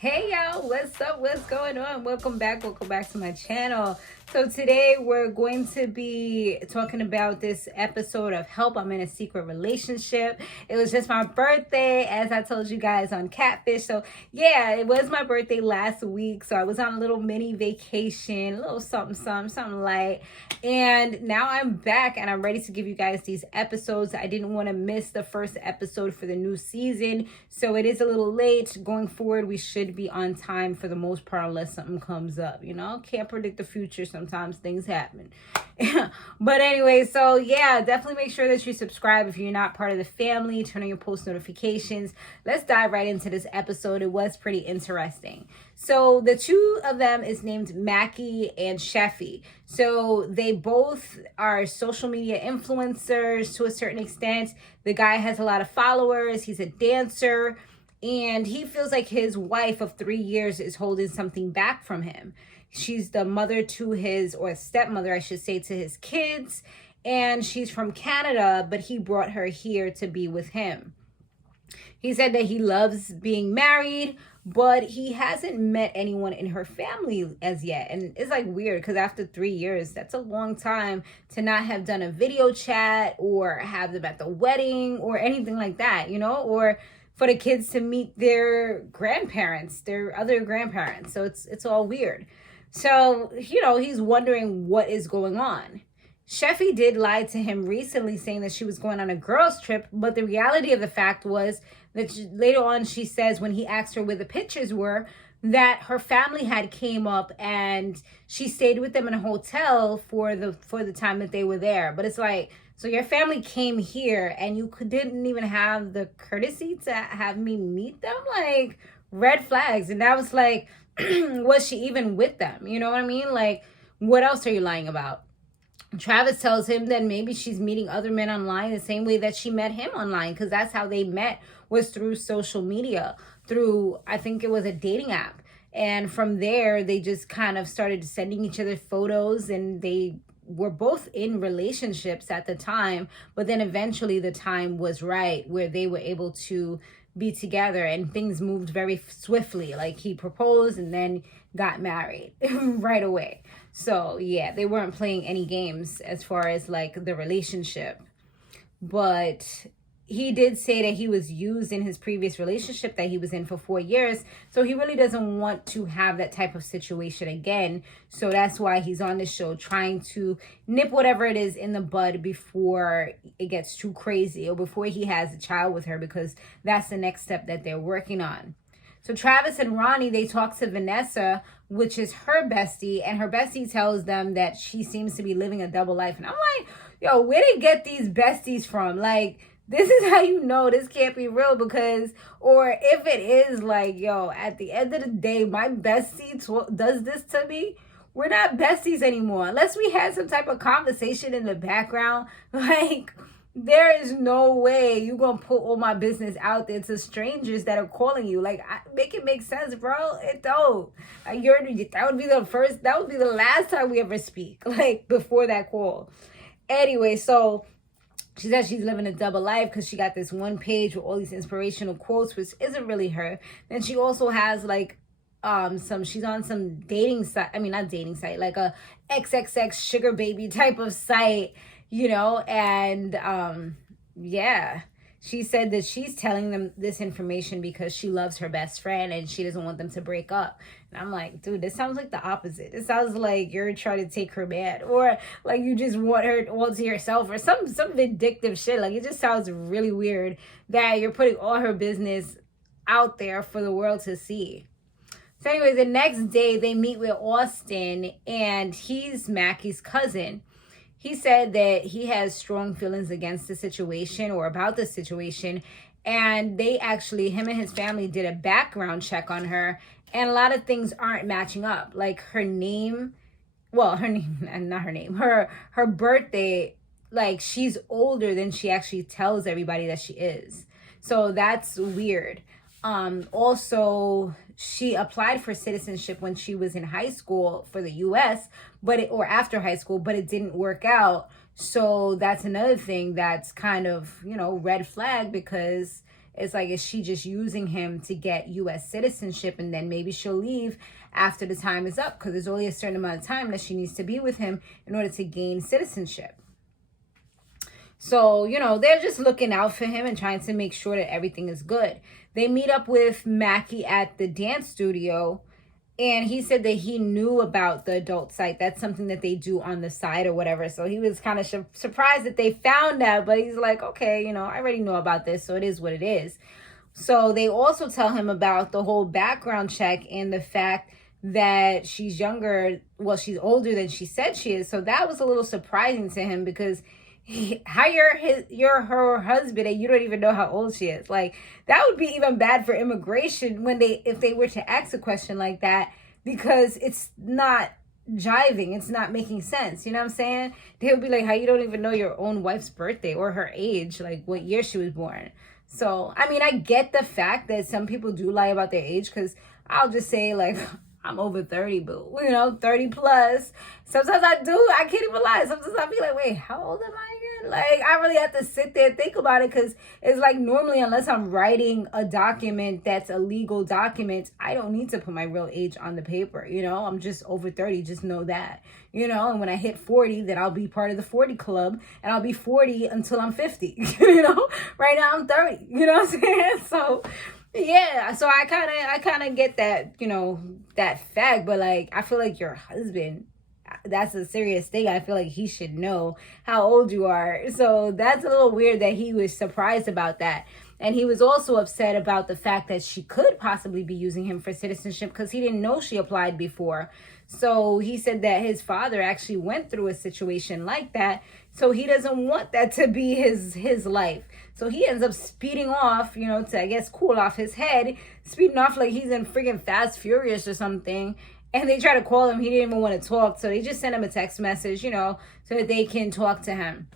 Hey y'all, what's up? What's going on? Welcome back to my channel. So today we're going to be talking about this episode of Help, I'm in a Secret Relationship. It was just my birthday, as I told you guys on Catfish. So yeah, it was my birthday last week. So I was on a little mini vacation, a little something light. And now I'm back and I'm ready to give you guys these episodes. I didn't want to miss the first episode for the new season. So it is a little late. Going forward, we should be on time for the most part unless something comes up, can't predict the future. Sometimes things happen. But anyway, so yeah, definitely make sure that you subscribe if you're not part of the family. Turn on your post notifications. Let's dive right into this episode. It was pretty interesting. So the two of them is named Macky and Sheffy. So they both are social media influencers to a certain extent. The guy has a lot of followers. He's a dancer. And he feels like his wife of 3 years is holding something back from him. She's the mother to his, or stepmother, I should say, to his kids. And she's from Canada, but he brought her here to be with him. He said that he loves being married, but he hasn't met anyone in her family as yet. And it's like weird because after 3 years, that's a long time to not have done a video chat or have them at the wedding or anything like that, or for the kids to meet their grandparents, their other grandparents. So it's all weird. So, he's wondering what is going on. Sheffy did lie to him recently saying that she was going on a girls' trip, but the reality of the fact was that later on she says when he asked her where the pictures were, that her family had came up and she stayed with them in a hotel for the time that they were there. But it's like, so your family came here and you didn't even have the courtesy to have me meet them? Like, red flags. And that was like, was she even with them? You know what I mean? Like, what else are you lying about? Travis tells him that maybe she's meeting other men online the same way that she met him online, because that's how they met, was through social media, through, I think it was a dating app. And from there, they just kind of started sending each other photos, and they were both in relationships at the time. But then eventually the time was right where they were able to be together and things moved very swiftly. Like, he proposed and then got married right away. So yeah, they weren't playing any games as far as like the relationship. But he did say that he was used in his previous relationship that he was in for 4 years. So he really doesn't want to have that type of situation again. So that's why he's on the show, trying to nip whatever it is in the bud before it gets too crazy, or before he has a child with her, because that's the next step that they're working on. So Travis and Rohnee, they talk to Vanessa, which is her bestie, and her bestie tells them that she seems to be living a double life. And I'm like, yo, where they get these besties from? Like, this is how you know this can't be real, because, or if it is, like, yo, at the end of the day, my bestie does this to me, we're not besties anymore. Unless we had some type of conversation in the background, like, there is no way you gonna put all my business out there to strangers that are calling you. Like, make it make sense, bro. It don't. Like, that would be the last time we ever speak, like, before that call. Anyway, so she says she's living a double life because she got this one page with all these inspirational quotes, which isn't really her. Then she also has like she's on some dating site. I mean, not dating site, like a XXX sugar baby type of site, and yeah. She said that she's telling them this information because she loves her best friend and she doesn't want them to break up. And I'm like, dude, this sounds like the opposite. It sounds like you're trying to take her man, or like you just want her all to yourself, or some vindictive shit. Like, it just sounds really weird that you're putting all her business out there for the world to see. So anyway, the next day they meet with Austin, and he's Mackie's cousin. He said that he has strong feelings against the situation, or about the situation. And they actually, him and his family did a background check on her. And a lot of things aren't matching up. Like her name, not her name, her birthday, like she's older than she actually tells everybody that she is. So that's weird. Also, she applied for citizenship when she was in high school for the US, or after high school, but it didn't work out. So that's another thing that's kind of, red flag, because It's like, is she just using him to get U.S. citizenship, and then maybe she'll leave after the time is up, because there's only a certain amount of time that she needs to be with him in order to gain citizenship. So, they're just looking out for him and trying to make sure that everything is good. They meet up with Mackie at the dance studio, and he said that he knew about the adult site. That's something that they do on the side or whatever. So he was kind of surprised that they found that, but he's like, okay, I already know about this, so it is what it is. So they also tell him about the whole background check and the fact that she's she's older than she said she is. So that was a little surprising to him, because how you're her husband and you don't even know how old she is. Like, that would be even bad for immigration if they were to ask a question like that, because it's not jiving, it's not making sense. You know what I'm saying? They would be like, how you don't even know your own wife's birthday or her age, like what year she was born. So I get the fact that some people do lie about their age, because I'll just say, like, I'm over 30, boo. 30 plus. Sometimes I can't even lie. Sometimes I be like, wait, how old am I again? Like, I really have to sit there and think about it, because it's like, normally, unless I'm writing a document that's a legal document, I don't need to put my real age on the paper. I'm just over 30. Just know that. And when I hit 40, then I'll be part of the 40 club, and I'll be 40 until I'm 50. Right now I'm 30. You know what I'm saying? So, yeah, so I kind of get that, that fact, but like, I feel like your husband, that's a serious thing. I feel like he should know how old you are. So that's a little weird that he was surprised about that. And he was also upset about the fact that she could possibly be using him for citizenship, because he didn't know she applied before. So he said that his father actually went through a situation like that. So he doesn't want that to be his life. So he ends up speeding off, to, I guess, cool off his head, speeding off like he's in freaking Fast Furious or something. And they try to call him. He didn't even want to talk. So they just sent him a text message, so that they can talk to him.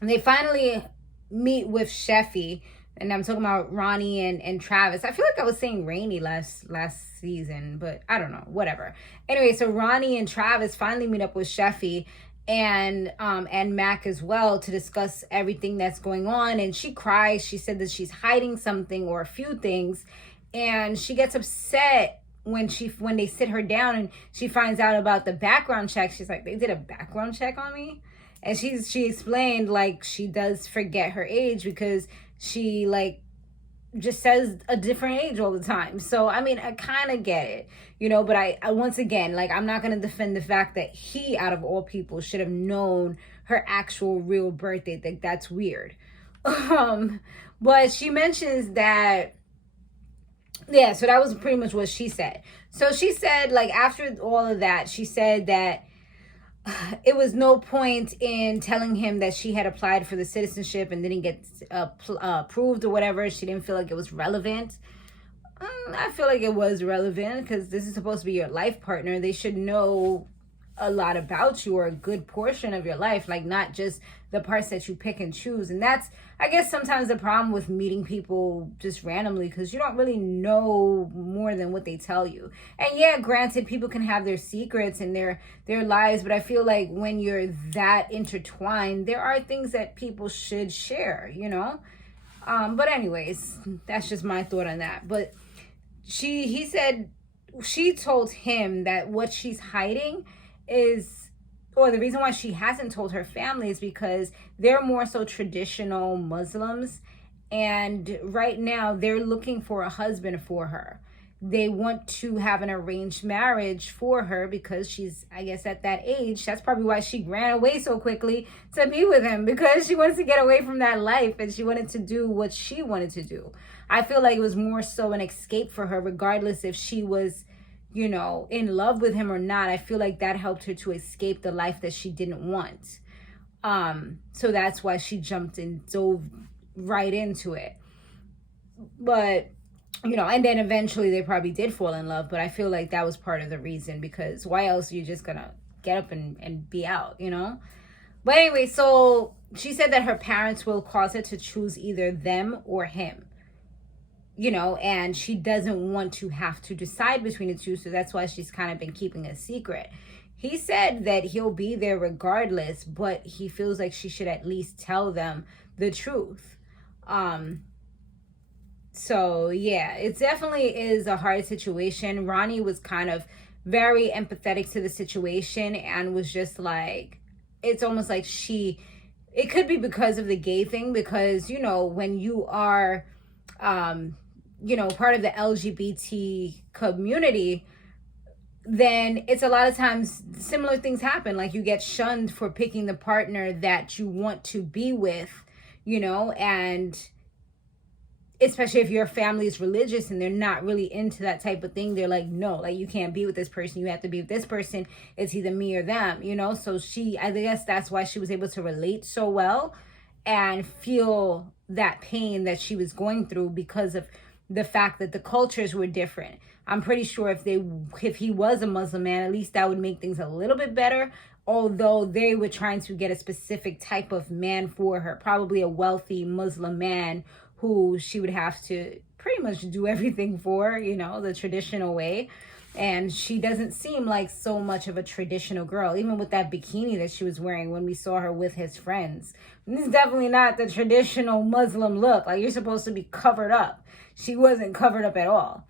And they finally meet with Sheffy. And I'm talking about Rohnee and Travis. I feel like I was saying Rainy last season, but I don't know, whatever. Anyway, so Rohnee and Travis finally meet up with Sheffy and Mac as well, to discuss everything that's going on. And she cries. She said that she's hiding something or a few things, and she gets upset when they sit her down and she finds out about the background check. She's like, they did a background check on me? And she explained, like, she does forget her age because she, like, just says a different age all the time. So I kind of get it, but I once again, like, I'm not going to defend the fact that he, out of all people, should have known her actual real birthday. Like, that's weird. But she mentions that, yeah, so that was pretty much what she said. So she said, like, after all of that, she said that it was no point in telling him that she had applied for the citizenship and didn't get approved or whatever. She didn't feel like it was relevant. I feel like it was relevant, because this is supposed to be your life partner. They should know a lot about you, or a good portion of your life, like, not just the parts that you pick and choose. And that's, I guess, sometimes the problem with meeting people just randomly, because you don't really know more than what they tell you. And yeah, granted, people can have their secrets and their lives, but I feel like when you're that intertwined, there are things that people should share, but anyways, that's just my thought on that. But he said she told him that what she's hiding is, or the reason why she hasn't told her family, is because they're more so traditional Muslims, and right now they're looking for a husband for her. They want to have an arranged marriage for her, because she's, I guess, at that age. That's probably why she ran away so quickly to be with him, because she wants to get away from that life and she wanted to do what she wanted to do. I feel like it was more so an escape for her, regardless if she was, in love with him or not. I feel like that helped her to escape the life that she didn't want. So that's why she jumped and dove right into it. But, and then eventually they probably did fall in love, but I feel like that was part of the reason, because why else are you just gonna get up and be out, But anyway, so she said that her parents will cause her to choose either them or him. And she doesn't want to have to decide between the two. So that's why she's kind of been keeping a secret. He said that he'll be there regardless, but he feels like she should at least tell them the truth. So yeah, it definitely is a hard situation. Rohnee was kind of very empathetic to the situation and was just like, it's almost like it could be because of the gay thing, because, you know, when you are, you know, part of the LGBT community, then it's a lot of times similar things happen. Like you get shunned for picking the partner that you want to be with, you know, and especially if your family is religious and they're not really into that type of thing, they're like, no, like you can't be with this person, you have to be with this person, it's either me or them, you know. So I guess that's why she was able to relate so well and feel that pain that she was going through, because of the fact that the cultures were different. I'm pretty sure if he was a Muslim man, at least that would make things a little bit better, although they were trying to get a specific type of man for her, probably a wealthy Muslim man who she would have to pretty much do everything for, you know, the traditional way. And she doesn't seem like so much of a traditional girl, even with that bikini that she was wearing when we saw her with his friends. This is definitely not the traditional Muslim look. Like, you're supposed to be covered up. She wasn't covered up at all.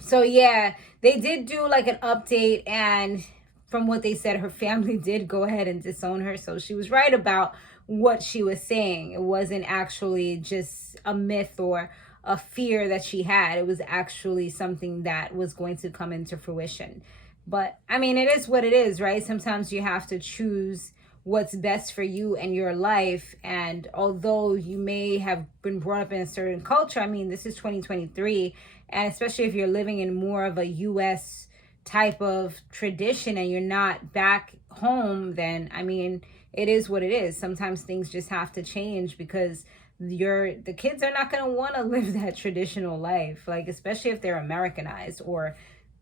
So yeah, they did do like an update, and from what they said, her family did go ahead and disown her. So she was right about what she was saying. It wasn't actually just a myth or a fear that she had. It was actually something that was going to come into fruition. But I mean, it is what it is, right? Sometimes you have to choose what's best for you and your life. And although you may have been brought up in a certain culture, I mean, this is 2023. And especially if you're living in more of a US type of tradition and you're not back home, then I mean, it is what it is. Sometimes things just have to change, because the kids are not going to want to live that traditional life, like especially if they're Americanized or,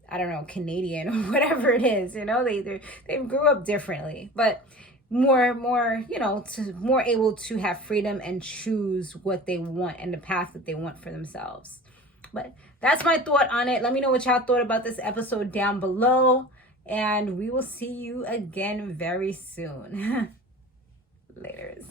I don't know, Canadian or whatever it is, you know. They grew up differently, but more you know, more able to have freedom and choose what they want and the path that they want for themselves. But that's my thought on it. Let me know what y'all thought about this episode down below, and we will see you again very soon. Laters.